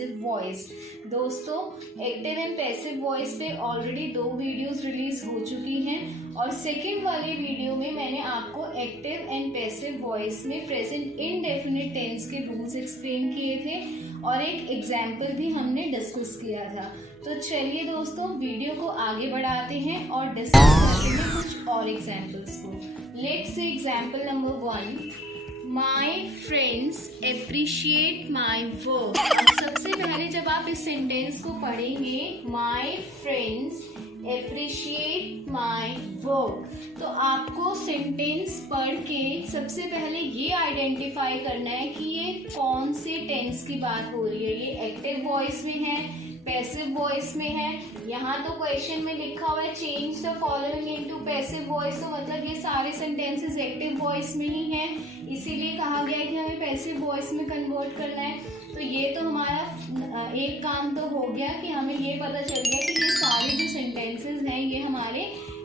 Passive voice. दोस्तों, active and passive voice पे already 2 videos release हो चुकी हैं और सेकंड वाले वीडियो में मैंने आपको एक्टिव एंड पैसिव वॉइस में प्रेजेंट इंडेफिनिट टेंस के रूल्स एक्सप्लेन किए थे और एक एग्जाम्पल भी हमने डिस्कस किया था। तो चलिए दोस्तों, वीडियो को आगे बढ़ाते हैं और डिस्कस करते हैं कुछ और एग्जाम्पल्स को। Let's say example number 1, my friends appreciate my work. सबसे पहले जब आप इस सेंटेंस को पढ़ेंगे, my friends appreciate my work, तो आपको सेंटेंस पढ़ के सबसे पहले ये आइडेंटिफाई करना है कि ये कौन से टेंस की बात हो रही है। ये एक्टिव वॉइस में है, पैसिव वॉइस में है। यहाँ तो क्वेश्चन में लिखा हुआ है change the following into passive voice, तो मतलब ये सारे सेंटेंसेस एक्टिव वॉइस में ही हैं, इसीलिए कहा गया है कि हमें पैसिव वॉइस में कन्वर्ट करना है। तो ये तो हमारा एक काम तो हो गया कि हमें ये पता चल गया कि ये सारे जो सेंटेंसेस हैं ये हमारे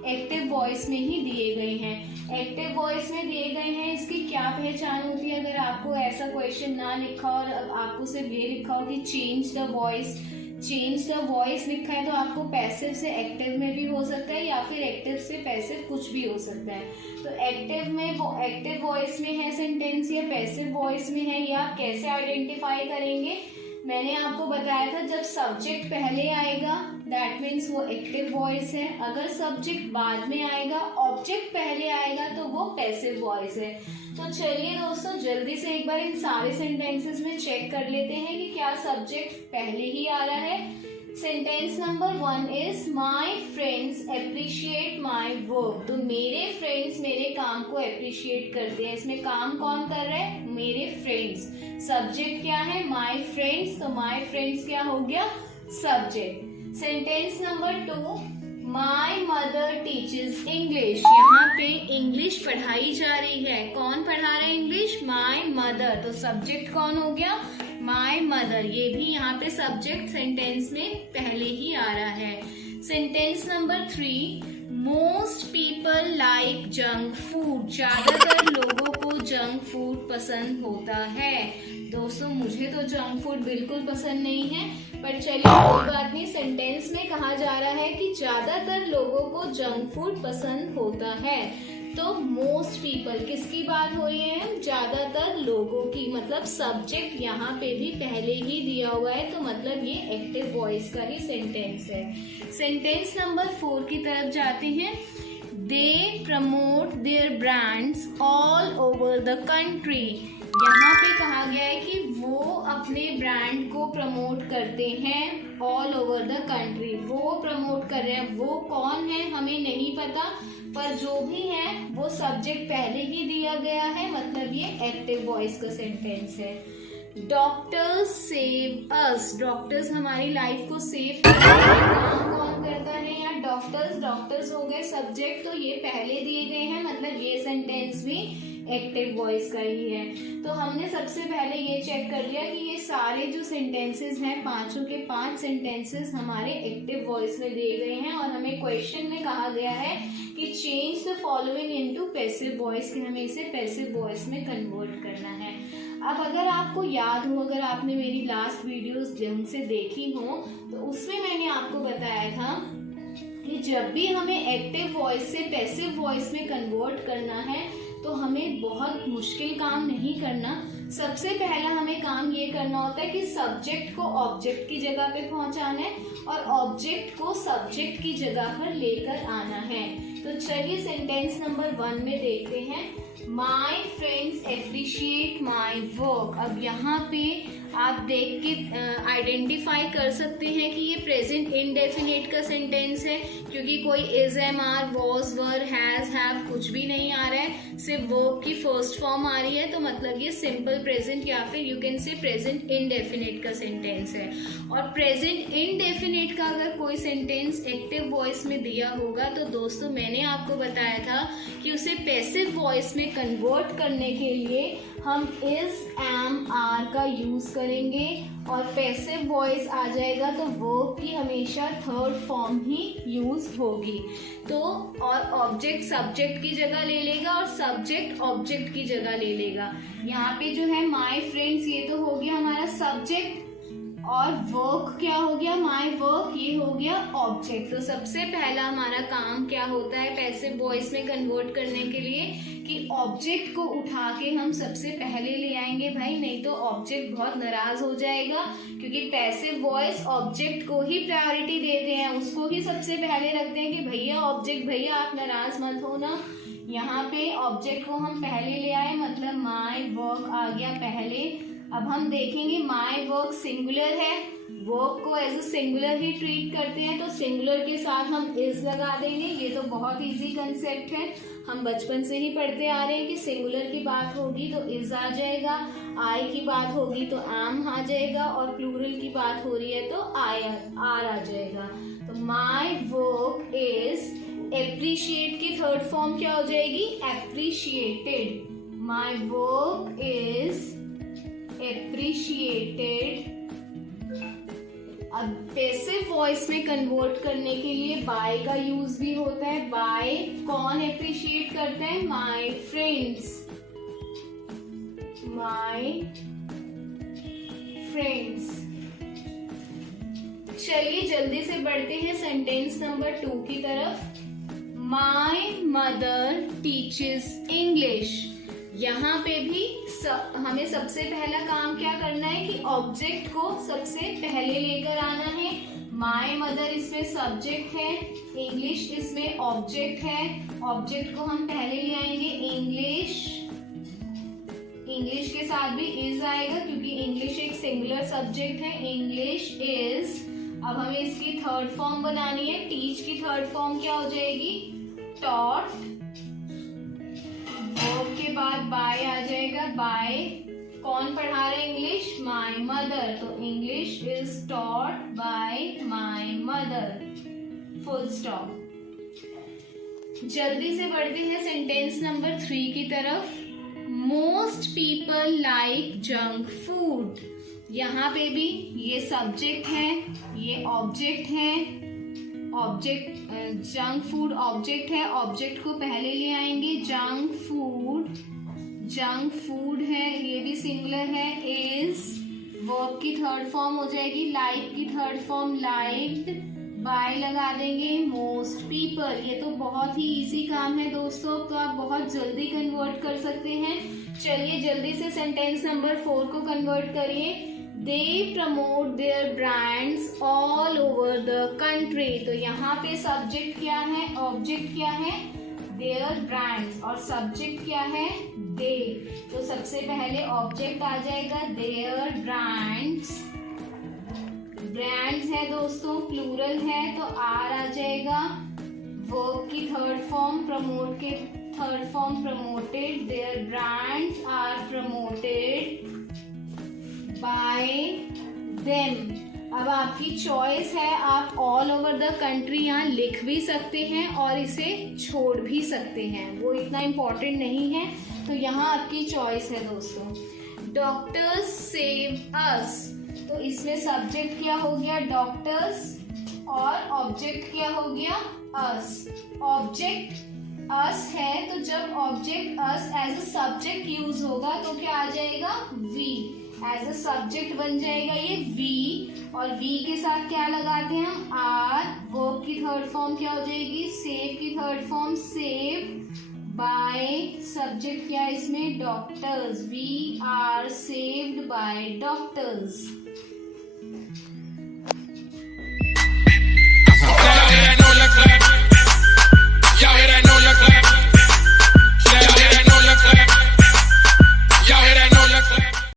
एक्टिव वॉइस में ही दिए गए हैं। एक्टिव वॉइस में दिए गए हैं, इसकी क्या पहचान होती है? अगर आपको ऐसा क्वेश्चन ना लिखा और आपको सिर्फ ये लिखा हो कि चेंज द वॉइस लिखा है, तो आपको पैसिव से एक्टिव में भी हो सकता है या फिर एक्टिव से पैसिव कुछ भी हो सकता है। तो एक्टिव वॉइस में है सेंटेंस या पैसिव वॉइस में है, ये आप कैसे आइडेंटिफाई करेंगे? मैंने आपको बताया था जब सब्जेक्ट पहले आएगा दैट मीन्स वो एक्टिव वॉइस है, अगर सब्जेक्ट बाद में आएगा, ऑब्जेक्ट पहले आएगा तो वो पैसिव वॉइस है। तो चलिए दोस्तों, जल्दी से एक बार इन सारे सेंटेंसेस में चेक कर लेते हैं कि क्या सब्जेक्ट पहले ही आ रहा है। Sentence number 1 is my friends appreciate my work. तो मेरे फ्रेंड्स मेरे काम को एप्रिशिएट करते हैं। इसमें काम कौन कर रहे हैं? मेरे फ्रेंड्स। सब्जेक्ट क्या है? माई फ्रेंड्स, तो माई फ्रेंड्स क्या हो गया? Subject. Sentence number 2, my mother teaches English. यहाँ पे इंग्लिश पढ़ाई जा रही है, कौन पढ़ा रहा है इंग्लिश? माई मदर, तो सब्जेक्ट कौन हो गया? My mother. ये भी यहाँ पे सब्जेक्ट सेंटेंस में पहले ही आ रहा है। Sentence number 3, most people like junk food. ज्यादातर लोगों को जंक फूड पसंद होता है। दोस्तों, मुझे तो जंक फूड बिल्कुल पसंद नहीं है, पर चलिए कोई बात नहीं। सेंटेंस में कहा जा रहा है कि ज्यादातर लोगों को जंक फूड पसंद होता है, तो मोस्ट पीपल किसकी बात हो रही है? ज्यादातर लोगों की, मतलब सब्जेक्ट यहाँ पे भी पहले ही दिया हुआ है, तो मतलब ये एक्टिव वॉइस का ही सेंटेंस है। सेंटेंस नंबर 4 की तरफ जाते हैं। They promote their brands all over the country. यहाँ पे कहा गया है कि वो अपने ब्रांड को प्रमोट करते हैं ऑल ओवर द कंट्री। वो प्रमोट कर रहे हैं, वो कौन है हमें नहीं पता, पर जो भी है वो सब्जेक्ट पहले ही दिया गया है, मतलब ये एक्टिव वॉइस का सेंटेंस है। Doctors save us. डॉक्टर्स हमारी लाइफ को सेव करते हैं, काम कौन करता है? यहाँ डॉक्टर्स हो गए सब्जेक्ट, तो ये पहले दिए गए हैं, मतलब ये सेंटेंस भी एक्टिव वॉइस का ही है। तो हमने सबसे पहले ये चेक कर लिया कि ये सारे जो सेंटेंसेस हैं, पांचों के 5 सेंटेंसेस हमारे एक्टिव वॉइस में दिए गए हैं और हमें क्वेश्चन में कहा गया है कि change the following into passive voice, कि हमें इसे पैसिव वॉइस में कन्वर्ट करना है। अब अगर आपको याद हो, अगर आपने मेरी लास्ट वीडियोस ढंग से देखी हो, तो उसमें मैंने आपको बताया था कि जब भी हमें एक्टिव वॉइस से पैसिव वॉइस में कन्वर्ट करना है तो हमें बहुत मुश्किल काम नहीं करना। सबसे पहला हमें काम ये करना होता है कि सब्जेक्ट को ऑब्जेक्ट की जगह पे पहुंचाना है और ऑब्जेक्ट को सब्जेक्ट की जगह पर लेकर आना है। तो चलिए सेंटेंस नंबर 1 में देखते हैं। My friends appreciate my work. अब यहाँ पे आप देख के आइडेंटिफाई कर सकते हैं कि ये प्रेजेंट इंडेफिनिट का सेंटेंस है, क्योंकि कोई is, am, are, was, were, has, have कुछ भी नहीं आ रहा है, सिर्फ वर्ब की फर्स्ट फॉर्म आ रही है, तो मतलब ये सिंपल प्रेजेंट या फिर you can say present indefinite का सेंटेंस है। और प्रेजेंट इंडेफिनिट का अगर कोई सेंटेंस एक्टिव वॉइस में दिया होगा तो दोस्तों मैंने आपको बताया था कि उसे पैसिव वॉइस में कन्वर्ट करने के लिए हम इज, एम, आर का यूज करेंगे और पैसिव वॉइस आ जाएगा तो वर्ब की हमेशा थर्ड फॉर्म ही यूज होगी। तो और ऑब्जेक्ट सब्जेक्ट की जगह ले लेगा और सब्जेक्ट ऑब्जेक्ट की जगह ले लेगा। यहाँ पे जो है माय फ्रेंड्स, ये तो हो गया हमारा सब्जेक्ट और वर्क क्या हो गया, माय वर्क, ये हो गया ऑब्जेक्ट। तो सबसे पहला हमारा काम क्या होता है पैसिव वॉइस में कन्वर्ट करने के लिए कि ऑब्जेक्ट को उठा के हम सबसे पहले ले आएंगे भाई, नहीं तो ऑब्जेक्ट बहुत नाराज हो जाएगा, क्योंकि पैसिव वॉइस ऑब्जेक्ट को ही प्रायोरिटी देते हैं, उसको ही सबसे पहले रखते हैं कि भैया ऑब्जेक्ट, भैया आप नाराज मत हो ना। यहाँ पे ऑब्जेक्ट को हम पहले ले आए, मतलब माय वर्क आ गया पहले। अब हम देखेंगे माय वर्क सिंगुलर है, वर्क को एज अ सिंगुलर ही ट्रीट करते हैं, तो सिंगुलर के साथ हम इज लगा देंगे। ये तो बहुत इजी कंसेप्ट है, हम बचपन से ही पढ़ते आ रहे हैं कि सिंगुलर की बात होगी तो इज आ जाएगा, आई की बात होगी तो एम आ जाएगा, और प्लूरल की बात हो रही है तो आर आ जाएगा। तो माय वर्क इज, एप्रिशिएट की थर्ड फॉर्म क्या हो जाएगी, appreciated. My work is appreciated. अब पैसिव वॉइस में कन्वर्ट करने के लिए बाय का यूज भी होता है। बाय कौन एप्रिशिएट करते हैं, माय फ्रेंड्स, माय फ्रेंड्स। चलिए जल्दी से बढ़ते हैं सेंटेंस नंबर 2 की तरफ। My mother teaches English. यहाँ पे भी हमें सबसे पहला काम क्या करना है कि ऑब्जेक्ट को सबसे पहले लेकर आना है। माय मदर इसमें सब्जेक्ट है, इंग्लिश इसमें ऑब्जेक्ट है। ऑब्जेक्ट को हम पहले ले आएंगे, इंग्लिश, इंग्लिश के साथ भी इज आएगा क्योंकि इंग्लिश एक सिंगुलर सब्जेक्ट है, इंग्लिश इज। अब हमें इसकी थर्ड फॉर्म बनानी है, टीच की थर्ड फॉर्म क्या हो जाएगी, टॉट। वर्ब के बाद बाय आ जाएगा, बाय कौन पढ़ा रहा है इंग्लिश, माय मदर, तो English is taught by my mother, full stop. जल्दी से बढ़ते हैं सेंटेंस नंबर 3 की तरफ। Most people like junk food. यहाँ पे भी ये सब्जेक्ट है, ये ऑब्जेक्ट है, ऑब्जेक्ट जंक फूड ऑब्जेक्ट है, ऑब्जेक्ट को पहले ले आएंगे, जंक फूड, जंक फूड है, ये भी सिंगुलर है, इज। वर्ब की थर्ड फॉर्म हो जाएगी, लाइक की थर्ड फॉर्म लाइक्ड, बाय लगा देंगे, मोस्ट पीपल। ये तो बहुत ही इजी काम है दोस्तों, तो आप बहुत जल्दी कन्वर्ट कर सकते हैं। चलिए जल्दी से सेंटेंस नंबर 4 को कन्वर्ट करिए। They promote their brands all over the country। तो यहाँ पे सब्जेक्ट क्या है, ऑब्जेक्ट क्या है, their brands, और सब्जेक्ट क्या है, they। तो सबसे पहले ऑब्जेक्ट आ जाएगा, their brands, ब्रांड्स है दोस्तों, प्लूरल है तो आर आ जाएगा। वर्ब की थर्ड फॉर्म, प्रमोट के third form, promoted, their brands are promoted by them. अब आपकी चॉइस है, आप ऑल ओवर द कंट्री यहाँ लिख भी सकते हैं और इसे छोड़ भी सकते हैं, वो इतना इम्पोर्टेंट नहीं है, तो यहाँ आपकी चॉइस है दोस्तों। डॉक्टर्स सेव अस, तो इसमें सब्जेक्ट क्या हो गया, डॉक्टर्स, और ऑब्जेक्ट क्या हो गया, अस। ऑब्जेक्ट अस है, तो जब object us as a subject use होगा तो क्या आ जाएगा, वी, एज अ सब्जेक्ट बन जाएगा ये वी, और वी के साथ क्या लगाते हैं हम, आर। वर्ब की थर्ड फॉर्म क्या हो जाएगी, सेव की third form save, by subject क्या है इसमें, doctors, we are saved by doctors.